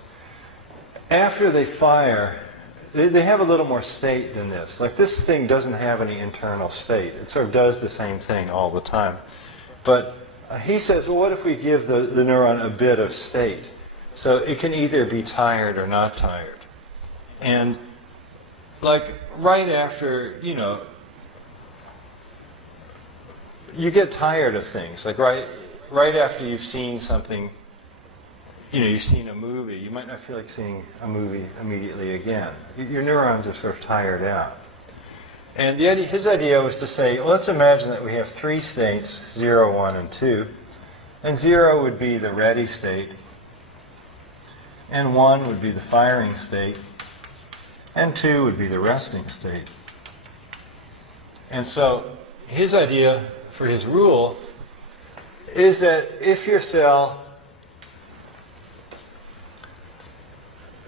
after they fire, they have a little more state than this. Like this thing doesn't have any internal state. It sort of does the same thing all the time. But he says, well, what if we give the neuron a bit of state? So it can either be tired or not tired. And like right after, you get tired of things. Like right after you've seen something, you've seen a movie, you might not feel like seeing a movie immediately again. Your neurons are sort of tired out. And his idea was to say, well, let's imagine that we have 3 states, 0, 1, and 2. And 0 would be the ready state. And 1 would be the firing state. And 2 would be the resting state. And so his idea for his rule is that if your cell,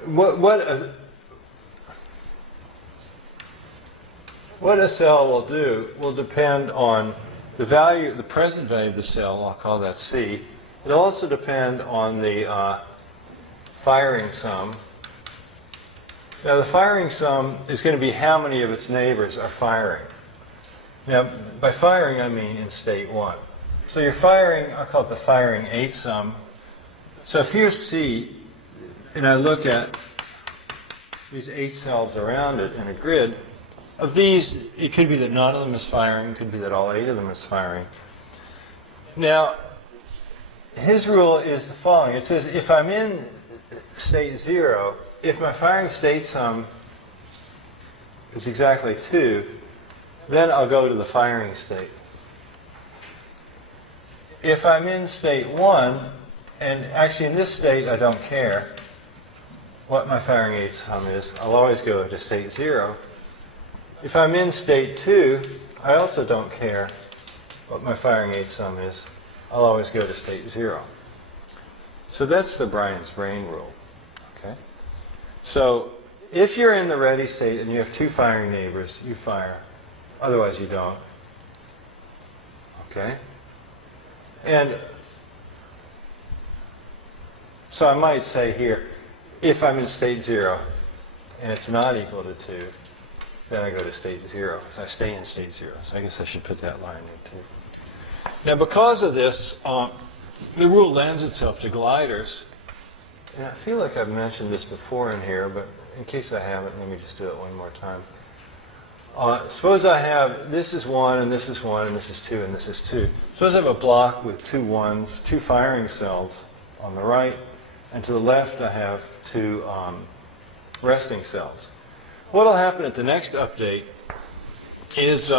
what a cell will do will depend on the present value of the cell. I'll call that C. It'll also depend on the firing sum. Now, the firing sum is going to be how many of its neighbors are firing. Now, by firing, I mean in state 1. So you're firing, I'll call it the firing 8 sum. So if here's C, and I look at these 8 cells around it in a grid, of these, it could be that none of them is firing, it could be that all 8 of them is firing. Now, his rule is the following. It says if I'm in state 0, if my firing state sum is exactly 2, then I'll go to the firing state. If I'm in state 1, and actually in this state I don't care what my firing 8 sum is, I'll always go to state 0. If I'm in state 2, I also don't care what my firing 8 sum is, I'll always go to state 0. So that's the Brian's brain rule. Okay? So if you're in the ready state and you have 2 firing neighbors, you fire. Otherwise, you don't. Okay? And so I might say here, if I'm in state 0 and it's not equal to 2, then I go to state 0. So I stay in state 0. So I guess I should put that line in too. Now, because of this, the rule lends itself to gliders. And I feel like I've mentioned this before in here, but in case I haven't, let me just do it one more time. Suppose I have, this is 1, and this is 1, and this is 2, and this is 2. Suppose I have a block with 2 1s, 2 firing cells on the right, and to the left I have 2 resting cells. What will happen at the next update is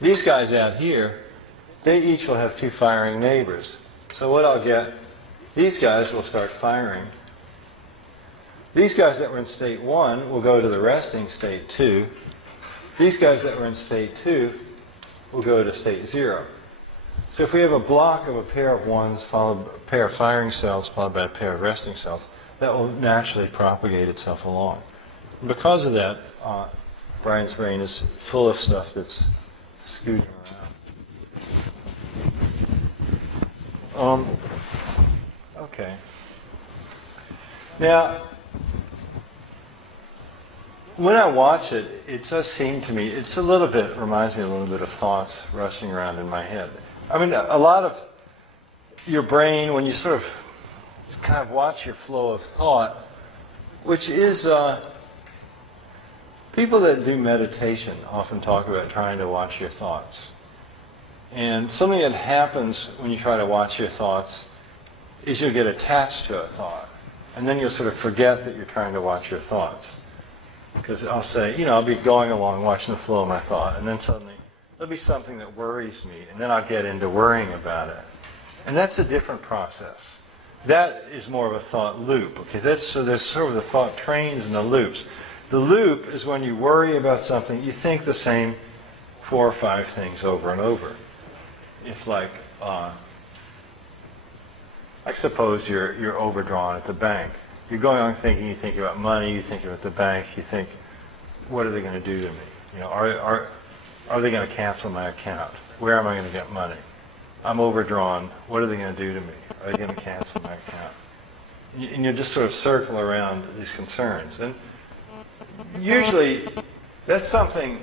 these guys out here, they each will have 2 firing neighbors. So what I'll get, these guys will start firing. These guys that were in state 1 will go to the resting state 2. These guys that were in state 2 will go to state 0. So if we have a block of a pair of 1s followed by a pair of firing cells followed by a pair of resting cells, that will naturally propagate itself along. And because of that, Brian's brain is full of stuff that's scooting around. Okay. Now, when I watch it, it does seem to me, reminds me a little bit of thoughts rushing around in my head. I mean, a lot of your brain, when you sort of kind of watch your flow of thought, which is, people that do meditation often talk about trying to watch your thoughts. And something that happens when you try to watch your thoughts is you'll get attached to a thought. And then you'll sort of forget that you're trying to watch your thoughts. Because I'll say, I'll be going along watching the flow of my thought, and then suddenly there'll be something that worries me, and then I'll get into worrying about it. And that's a different process. That is more of a thought loop. Okay, so there's sort of the thought trains and the loops. The loop is when you worry about something, you think the same 4 or 5 things over and over. If like suppose you're overdrawn at the bank. You're going on thinking, you think about money, you think about the bank, you think, what are they going to do to me? Are they going to cancel my account? Where am I going to get money? I'm overdrawn. What are they going to do to me? Are they going to cancel my account? And you just sort of circle around these concerns. And usually that's something,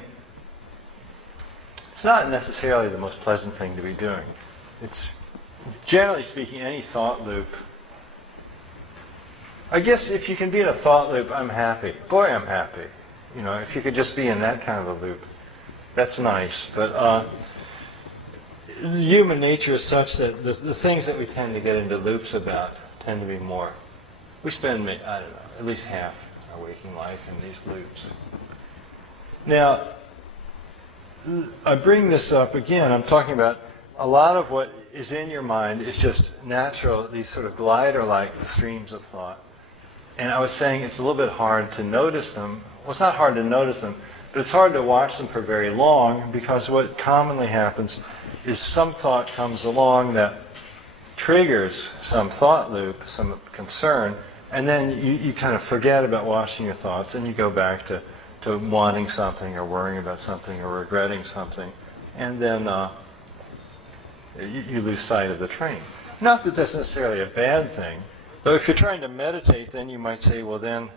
it's not necessarily the most pleasant thing to be doing. It's, generally speaking, any thought loop. I guess if you can be in a thought loop, I'm happy. Boy, I'm happy. If you could just be in that kind of a loop, that's nice. But human nature is such that the things that we tend to get into loops about tend to be more. We spend, I don't know, at least half our waking life in these loops. Now, I bring this up again. I'm talking about a lot of what is in your mind is just natural, these sort of glider-like streams of thought. And I was saying it's a little bit hard to notice them. Well, it's not hard to notice them, but it's hard to watch them for very long because what commonly happens is some thought comes along that triggers some thought loop, some concern, and then you kind of forget about watching your thoughts and you go back to wanting something or worrying about something or regretting something, and then you lose sight of the train. Not that that's necessarily a bad thing, though if you're trying to meditate, then you might say, well then,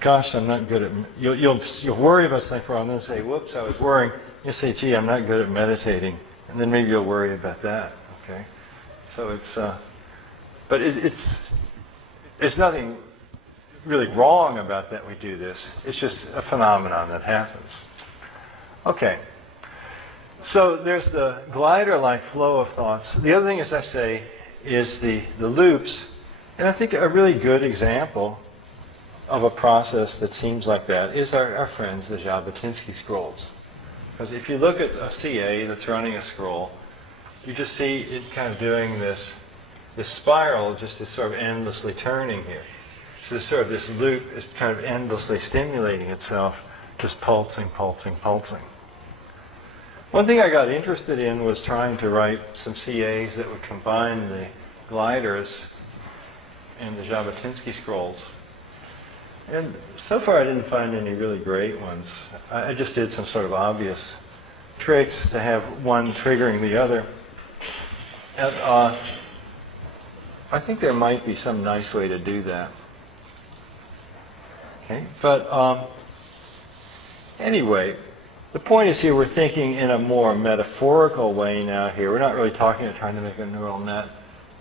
gosh, I'm not good at, you'll worry about something for a while and then say, whoops, I was worrying. You'll say, gee, I'm not good at meditating, and then maybe you'll worry about that, okay? So it's, but it's nothing really wrong about that we do this. It's just a phenomenon that happens. Okay. So there's the glider-like flow of thoughts. The other thing, as I say, is the loops. And I think a really good example of a process that seems like that is our friends, the Jabotinsky scrolls. Because if you look at a CA that's running a scroll, you just see it kind of doing this spiral, just is sort of endlessly turning here. So this loop is kind of endlessly stimulating itself, just pulsing, pulsing, pulsing. One thing I got interested in was trying to write some CAs that would combine the gliders and the Jabotinsky scrolls. And so far I didn't find any really great ones. I just did some sort of obvious tricks to have one triggering the other. And I think there might be some nice way to do that. Okay, but anyway, the point is here we're thinking in a more metaphorical way now here. We're not really trying to make a neural net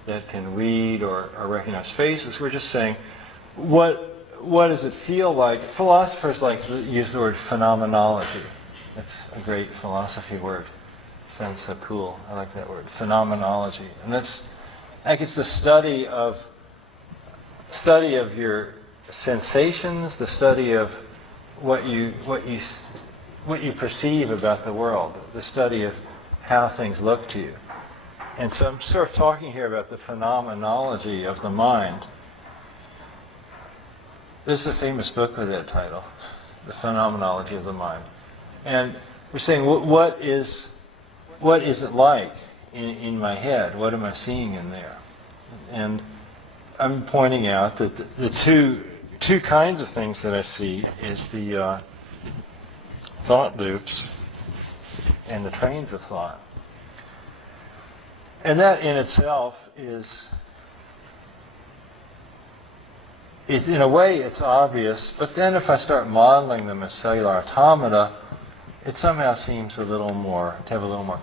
that can read or recognize faces. We're just saying, what does it feel like? Philosophers like to use the word phenomenology. That's a great philosophy word. Sounds so cool. I like that word, phenomenology. And that's like it's the study of your sensations, the study of what you perceive about the world, the study of how things look to you. And so I'm sort of talking here about the phenomenology of the mind. There's a famous book with that title, The Phenomenology of the Mind. And we're saying, what is it like in my head? What am I seeing in there? And I'm pointing out that the two kinds of things that I see is the thought loops and the trains of thought. And that in itself is in a way it's obvious, but then if I start modeling them as cellular automata, it somehow seems to have a little more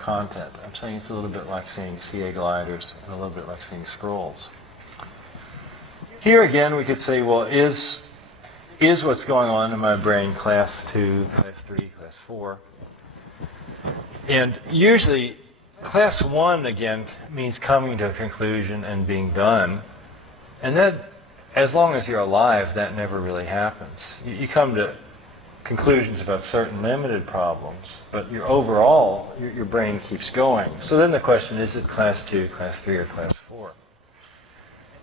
content. I'm saying it's a little bit like seeing CA gliders and a little bit like seeing scrolls. Here again we could say, well, is what's going on in my brain class 2, class 3, class 4? And usually class 1 again means coming to a conclusion and being done. And that, as long as you're alive, that never really happens. You come to conclusions about certain limited problems, but your brain keeps going. So then the question is it class 2, class 3, or class 4?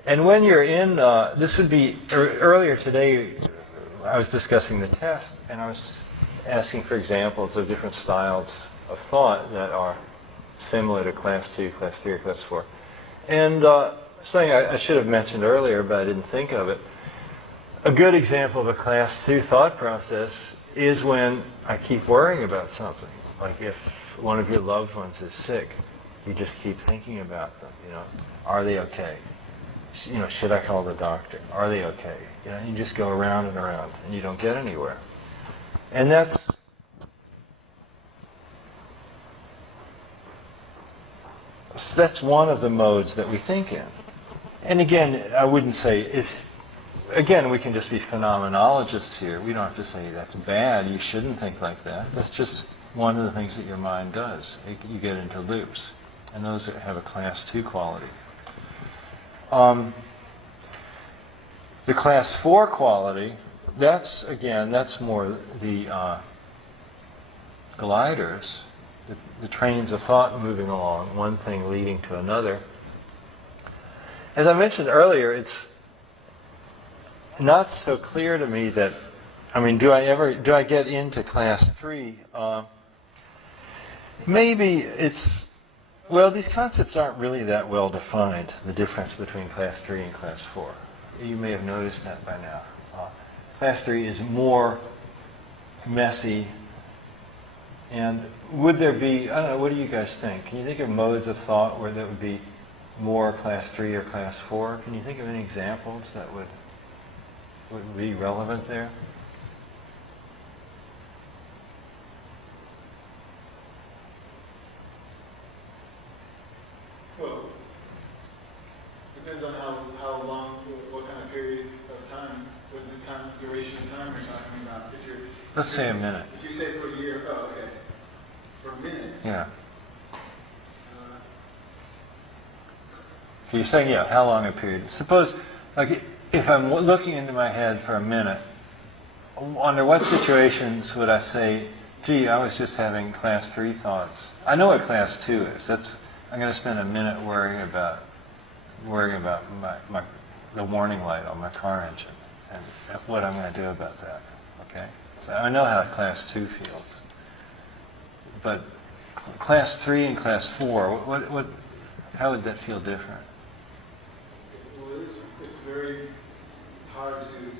And when you're in, this would be, earlier today I was discussing the test, and I was asking for examples of different styles of thought that are similar to class 2, class 3, or class 4. And something I should have mentioned earlier, but I didn't think of it. A good example of a class 2 thought process is when I keep worrying about something. Like if one of your loved ones is sick, you just keep thinking about them. Are they okay? Should I call the doctor? Are they okay? You just go around and around, and you don't get anywhere. And that's one of the modes that we think in. And again, I wouldn't say again, we can just be phenomenologists here. We don't have to say that's bad. You shouldn't think like that. That's just one of the things that your mind does. You get into loops, and those have a class 2 quality. The class 4 quality, that's more the gliders, the trains of thought moving along, one thing leading to another. As I mentioned earlier, it's not so clear to me that, do I get into class 3? Maybe these concepts aren't really that well defined, the difference between class 3 and class 4. You may have noticed that by now. Class 3 is more messy. And would there be, I don't know, what do you guys think? Can you think of modes of thought where that would be more class 3 or class 4? Can you think of any examples that would be relevant there? Well, depends on how long, what kind of period of time, what duration of time you're talking about. Let's say a minute. If you say for a year, oh, okay. For a minute. Yeah. So you're saying, how long a period? Suppose, if I'm looking into my head for a minute, under what situations would I say, gee, I was just having class 3 thoughts? I know what class 2 is. I'm going to spend a minute worrying about the warning light on my car engine and what I'm going to do about that. Okay? So I know how class 2 feels. But class 3 and class 4, how would that feel different? Well, it's very hard to even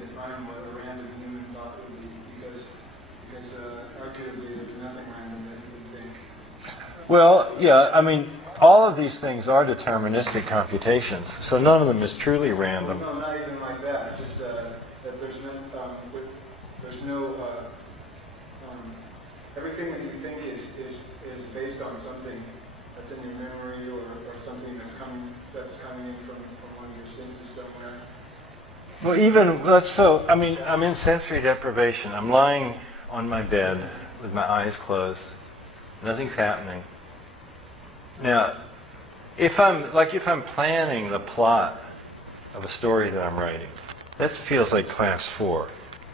define what a random human thought would be because arguably there's nothing random that you would think. Well, all of these things are deterministic computations, so none of them is truly random. Well, no, not even like that. Just that there's no everything that you think is based on something that's in your memory or something that's coming in from one of your senses somewhere. Well, I'm in sensory deprivation. I'm lying on my bed with my eyes closed. Nothing's happening. Now, if I'm planning the plot of a story that I'm writing, that feels like class 4.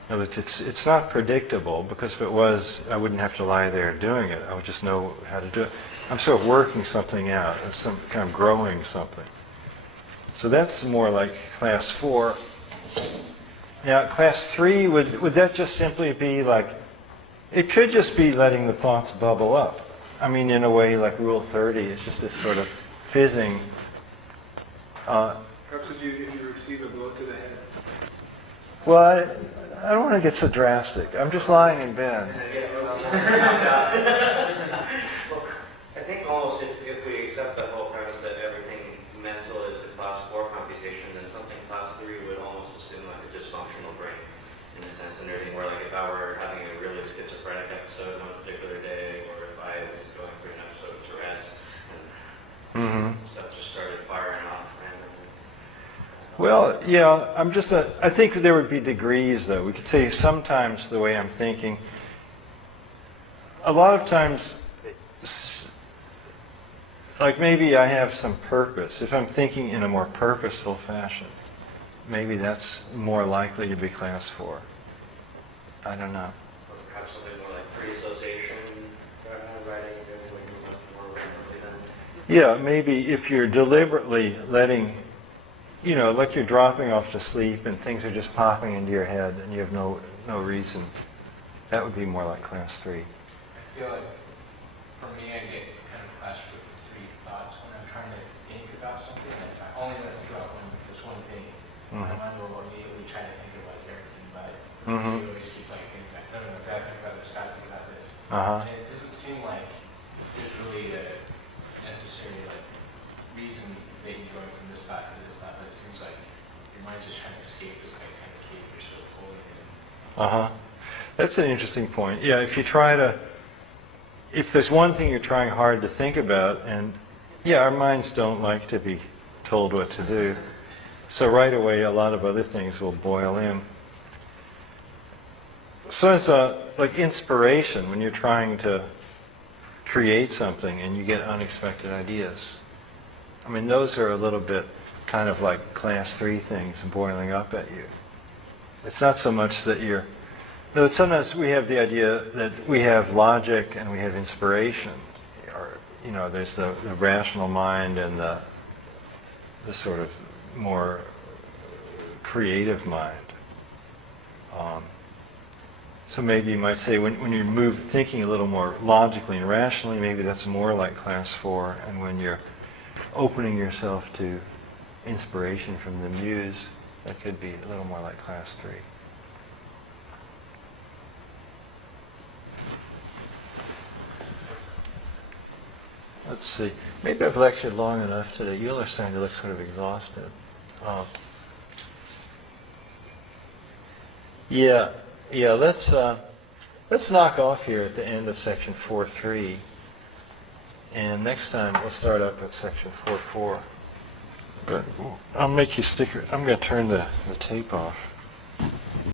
In other words, it's not predictable because if it was, I wouldn't have to lie there doing it. I would just know how to do it. I'm sort of working something out. It's some kind of growing something. So that's more like class 4. Now, class 3, would that just simply be like, it could just be letting the thoughts bubble up. In a way like Rule 30, it's just this sort of fizzing. Perhaps if you receive a blow to the head. Well, I don't want to get so drastic. I'm just lying in bed. I think almost if we accept the whole premise that everything mental is a class 4 computation, then something class 3 would almost assume like a dysfunctional brain in a sense, and everything where like if I were having a really schizophrenic episode on a particular day, or if I was going through an episode of Tourette's and stuff just started firing off randomly. Well, I think there would be degrees, though. We could say sometimes the way I'm thinking, a lot of times, like maybe I have some purpose. If I'm thinking in a more purposeful fashion, maybe that's more likely to be class 4. I don't know. Or perhaps something more like pre-association writing, much more randomly than. Yeah, maybe if you're deliberately letting, like you're dropping off to sleep and things are just popping into your head and you have no reason, that would be more like class 3. I feel like for me, I get kind of clashed with 3 thoughts when I'm trying to think about something. Like I only let it go out when this one thing. My mind will immediately try to think about everything, but it's always maybe going from this thought to this thought, but it seems like your mind's just trying to escape this like kind of cave you're sort of holding in. Uh-huh. That's an interesting point. Yeah, if there's one thing you're trying hard to think about, and yeah, our minds don't like to be told what to do. So right away, a lot of other things will boil in. So it's like inspiration when you're trying to create something and you get unexpected ideas. I mean, those are a little bit kind of like class 3 things boiling up at you. It's not so much that sometimes we have the idea that we have logic and we have inspiration. Or, there's the rational mind and the sort of more creative mind. So maybe you might say when you're thinking a little more logically and rationally, maybe that's more like class 4. And when you're opening yourself to inspiration from the muse, that could be a little more like class 3. Let's see. Maybe I've lectured long enough today. You all are starting to look sort of exhausted. Yeah. Let's knock off here at the end of section 4.3, and next time we'll start up at section 4.4. But I'll make you stick. I'm going to turn the tape off.